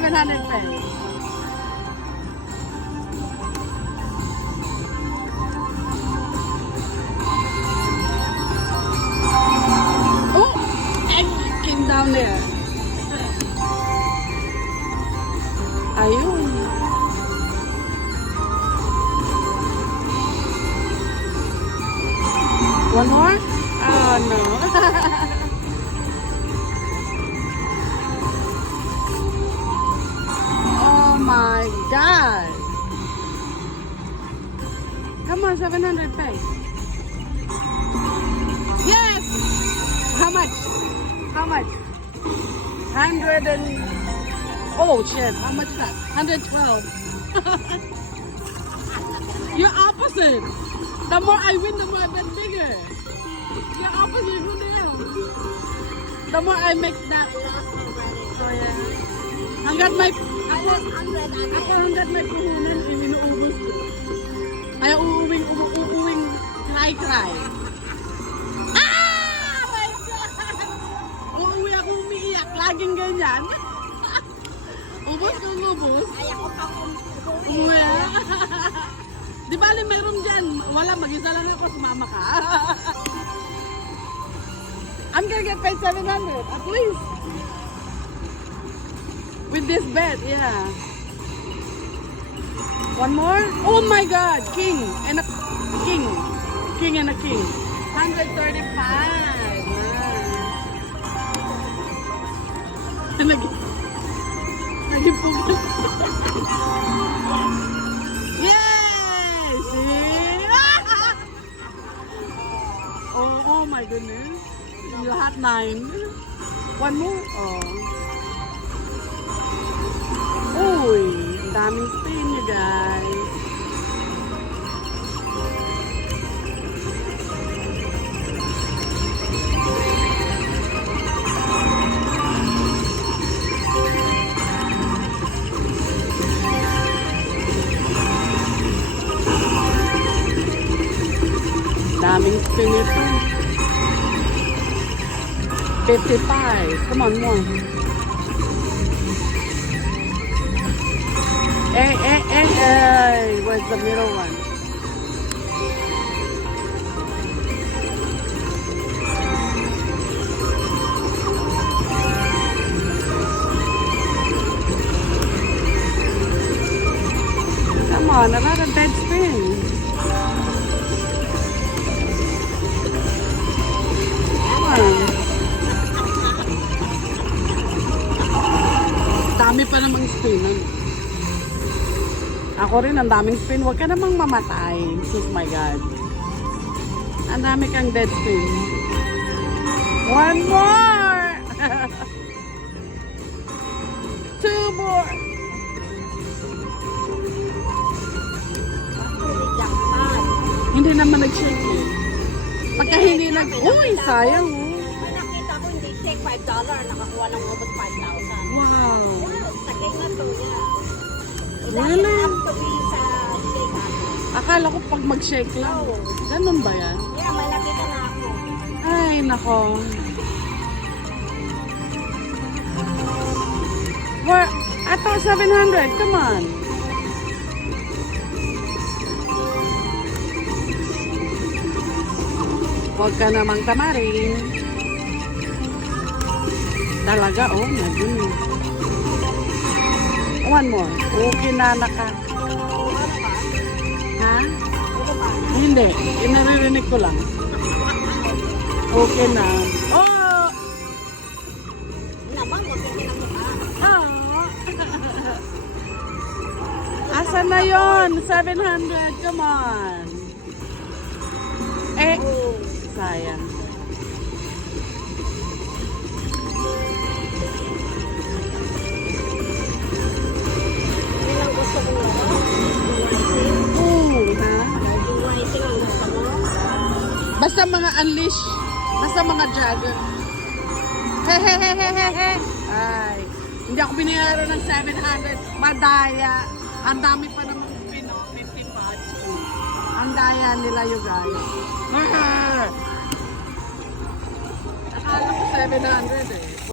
700 pesos. Oh! Egg came down there. Ayun. One more? Oh, no. Oh my God. Come on, 700 pesos. Yes! How much? How much? 100 and... Oh, shit. How much is that? 112. You're opposite. The more I win, the more I get bigger. You're opposite. Who knows? The more I make that. So, yeah. Hanggat may... Ako hanggat may puhunan, inuubos ko. Kaya uuwing cry. Ah! My God! Uuwi ako umiiyak. Laging ganyan. Ubos. Kaya ko pang Umuwi. Di ba meron dyan? Wala, mag-isa lang ako, sumama ka. I'm gonna get paid 700, at least. With this bet, yeah. One more? Oh my God! King and a king. King and a king. 135. Wow. Naging pugal. Yay! See? Oh my goodness. Lahat 9. One more? Oh. Uy, ang daming spin niya, guys. Daming spin ito. 55. Come on, more. Hey. Where's the middle one? Come on, another dead spin. Dami pa namang spin. Ako rin, ang daming spin. Huwag ka namang mamatay. Sus, my God. Ang dami kang dead spin. One more! 2 more! Hindi naman nag-shake eh. Pagka hindi uy, sayang oh. May nakita ko hindi take $5, nakakuha ng almost 5,000. Wow. Sakay na to, yeah. Wala. To be sa shake ako. Akala ko pag mag-shake lang. Ganun ba yan? Yeah, may nakita na ako. Ay, nako. Ato, 700. Come on. Huwag ka namang tamarin. Talaga, oh, naging. One more. Okay na naka. Ha? Hindi. Inaririnig ko lang. Okay na. Oh! Naman, hindi na mukha. Oh! Asa na yon? 700. Come on. Sayang. Ilang gusto ko na. Ha? Basta mga unleash. Basta mga jagger. Hehehehehe. Ay. Hindi ako binayaran ng 700. Madaya. Ang dami pa naman pino. 50 bucks. Ang daya nila you guys. Akala ko 700 eh.